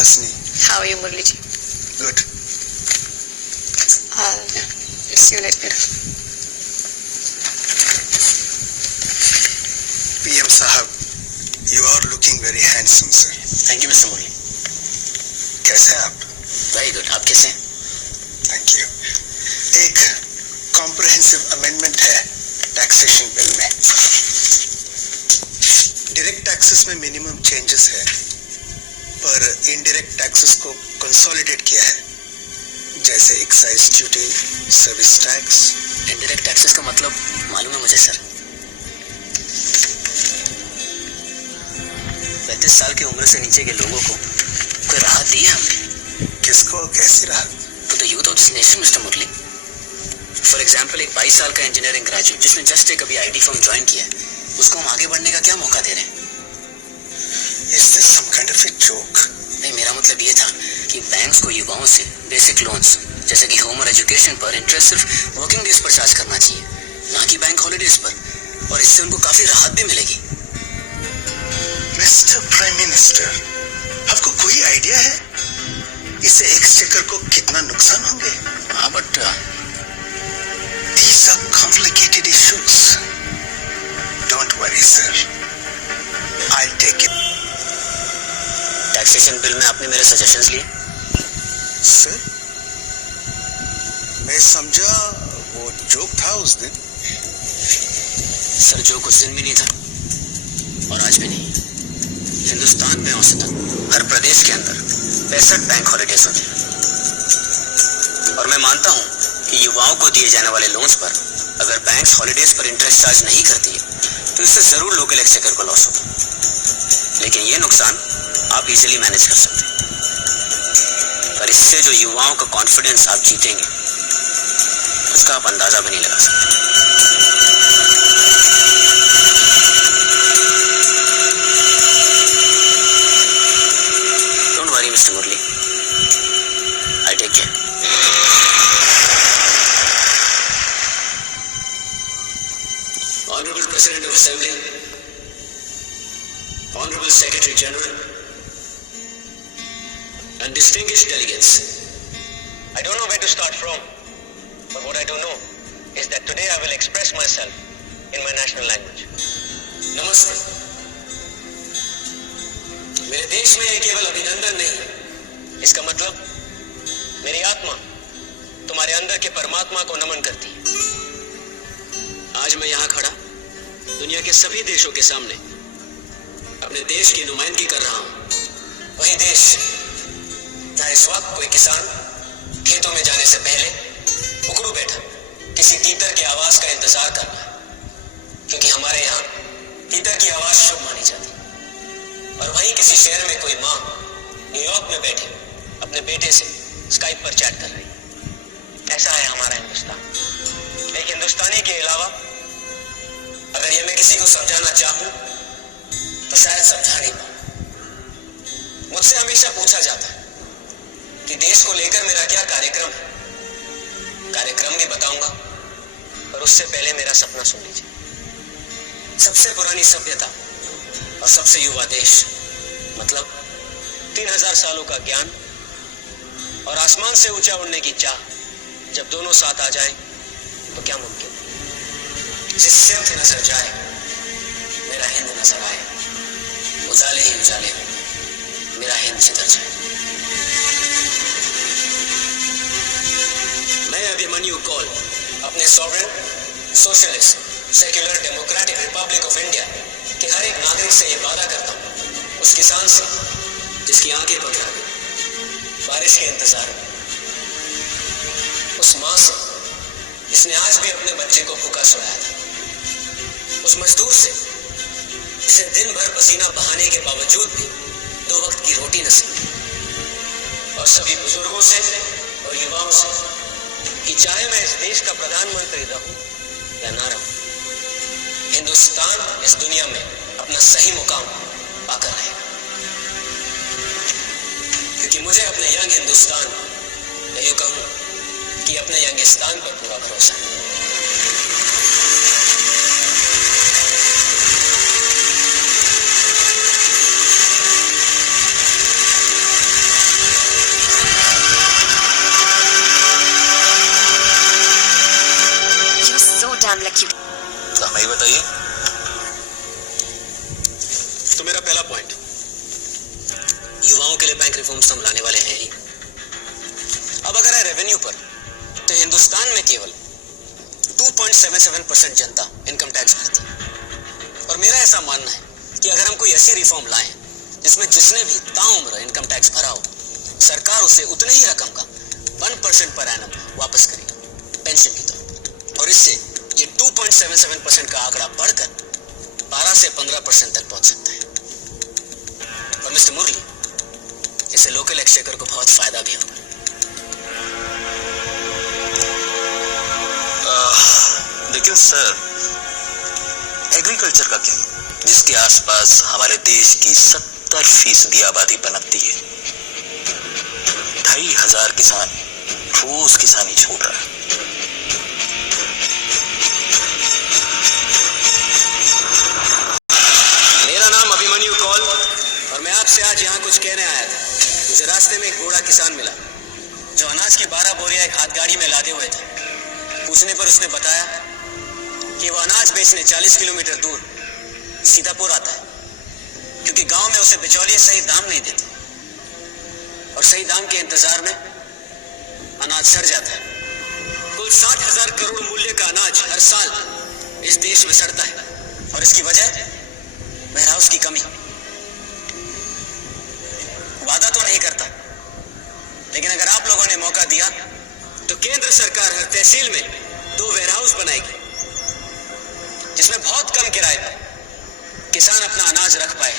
Hasni. How are you, Murli ji? Good. I'll see you later. PM साहब, you are looking very handsome, sir. Thank you mister Murali. कैसे हैं आप? Very good. आप कैसे हैं? Thank you. एक comprehensive amendment है टैक्सेशन बिल में। डायरेक्ट टैक्सेस में मिनिमम चेंजेस है, पर इनडायरेक्ट टैक्सेस को कंसोलिडेट किया है, जैसे excise duty, service tax. Indirect taxes का मतलब मालूम है मुझे सर। 35 साल की उम्र से नीचे के लोगों को कोई राहत दी है हमने? किसको, कैसी राहत? To the youth of this nation mister Murli. For example, एक 22 साल का इंजीनियरिंग ग्रेजुएट जिसने जस्ट एक अभी आईटी फर्म ज्वाइन किया है, उसको हम आगे बढ़ने का क्या मौका दे रहे हैं? Is this some kind of a joke? नहीं, मेरा मतलब ये था कि बैंक्स को युवाओं से बेसिक लोन्स जैसे कि होम और एजुकेशन पर इंटरेस्ट सिर्फ वर्किंग डेज पर चार्ज करना चाहिए, ना कि बैंक हॉलीडेज पर, और इससे उनको काफी राहत भी मिलेगी। मिस्टर प्राइम मिनिस्टर, आपको कोई आइडिया है इससे एक्सचेकर को कितना नुकसान होंगे? हाँ, but these are complicated issues. Don't worry, sir. I'll take it. Taxation bill में आपने मेरे सजेशंस लिए? सर, मैं समझा वो जोक था उस दिन। सर, जोक उस दिन भी नहीं था और आज भी नहीं। हिंदुस्तान में औसतन हर प्रदेश के अंदर 65 बैंक हॉलीडेज होते हैं, और मैं मानता हूं कि युवाओं को दिए जाने वाले लोन्स पर अगर बैंक्स हॉलीडेज पर इंटरेस्ट चार्ज नहीं करती है तो इससे जरूर लोकल एक्सचेकर को लॉस होगा, लेकिन ये नुकसान आप इजीली मैनेज कर सकते हैं। पर इससे जो युवाओं का कॉन्फिडेंस आप जीतेंगे उसका आप अंदाजा भी नहीं लगा सकते। Don't worry mister Murli, I take care. Honorable President of Assembly, Honorable Secretary General, and distinguished delegates. I don't know where to start from, but what I do know is that today I will express myself in my national language. Namaste. मेरे देश में ये केवल अभिनंदन नहीं, इसका मतलब मेरी आत्मा तुम्हारे अंदर के परमात्मा को नमन करती है। आज मैं यहाँ खड़ा दुनिया के सभी देशों के सामने अपने देश की नुमाइंदगी कर रहा हूँ। वही देश जहाँ इस वक्त कोई किसान खेतों में जाने से पहले उकड़ू बैठा किसी तीतर की आवाज का इंतजार कर रहा है, क्योंकि हमारे यहाँ तीतर की आवाज शुभ मानी जाती। और वहीं किसी शहर में कोई माँ न्यूयॉर्क में बैठी अपने बेटे से स्काइप पर चैट कर रही है। ऐसा है हमारा हिंदुस्तान। एक हिंदुस्तानी के अलावा अगर ये मैं किसी को समझाना चाहूं तो शायद समझा नहीं पाऊं। मुझसे हमेशा पूछा जाता है कि देश को लेकर मेरा क्या कार्यक्रम है। कार्यक्रम भी बताऊंगा, पर उससे पहले मेरा सपना सुन लीजिए। सबसे पुरानी सभ्यता और सबसे युवा देश, मतलब 3000 सालों का ज्ञान और आसमान से ऊंचा उड़ने की चाह, जब दोनों साथ आ जाएं तो क्या मुमकिन। जिस सिमत नजर जाए मेरा हिंद नजर आए, उजाले ही उजाले मेरा हिंद जिधर जाए। मैं अभिमन्यु कौल अपने sovereign, socialist, secular, democratic Republic of India के हर एक नागरिक से ये वादा करता हूँ, उस किसान से जिसकी आंखें पकड़ा गई बारिश के इंतजार में, उस माँ से जिसने आज भी अपने बच्चे को भूखा सोया था, उस मजदूर से जिसे दिन भर पसीना बहाने के बावजूद भी 2 वक्त की रोटी नसीब, और सभी बुजुर्गों से और युवाओं से कि चाहे मैं इस देश का प्रधानमंत्री रहूं या ना रहूं, हिंदुस्तान इस दुनिया में अपना सही मुकाम पाकर रहेगा। क्योंकि मुझे अपने यंग हिंदुस्तान, या यूं कहूं कि अपने यंगिस्तान पर पूरा भरोसा है। भाई बताइए। तो मेरा पहला पॉइंट, युवाओं के लिए बैंक रिफॉर्म्स हम लाने वाले हैं ही। अब अगर है रेवेन्यू पर, तो हिंदुस्तान में केवल 2.77% जनता इनकम टैक्स भरती है। और मेरा ऐसा मानना है कि अगर हम कोई ऐसी रिफॉर्म लाएं जिसमें जिसने भी ताउम्र इनकम टैक्स भरा हो, सरकार उसे उतनी ही रकम का 1% पर एनम वापस करेगी पेंशन की तौर पर। और इससे ये 2.77% का आंकड़ा बढ़कर 12 से 15% तक पहुंच सकता है। और मिस्टर मुरली, इससे लोकल एक्सचेकर को बहुत फायदा भी होगा। लेकिन सर, एग्रीकल्चर का क्या, जिसके आसपास हमारे देश की 70% आबादी पनपती है? 2500 किसान रोज किसानी छोड़ रहा है। मेरा नाम अभिमन्यु कौल और मैं आपसे आज यहाँ कुछ कहने आया था। मुझे रास्ते में एक बूढ़ा किसान मिला जो अनाज की 12 बोरियां एक हाथ गाड़ी में लादे हुए थे। पूछने पर उसने बताया कि वो अनाज बेचने 40 किलोमीटर दूर सीतापुर आता है, क्योंकि गांव में उसे बिचौलिए सही दाम नहीं देते और सही दाम के इंतजार में अनाज सड़ जाता है। कुल 60,000 करोड़ मूल्य का अनाज हर साल इस देश में सड़ता है और इसकी वजह वेयरहाउस की कमी। वादा तो नहीं करता, लेकिन अगर आप लोगों ने मौका दिया तो केंद्र सरकार हर तहसील में 2 वेयरहाउस बनाएगी, जिसमें बहुत कम किराए पर किसान अपना अनाज रख पाए।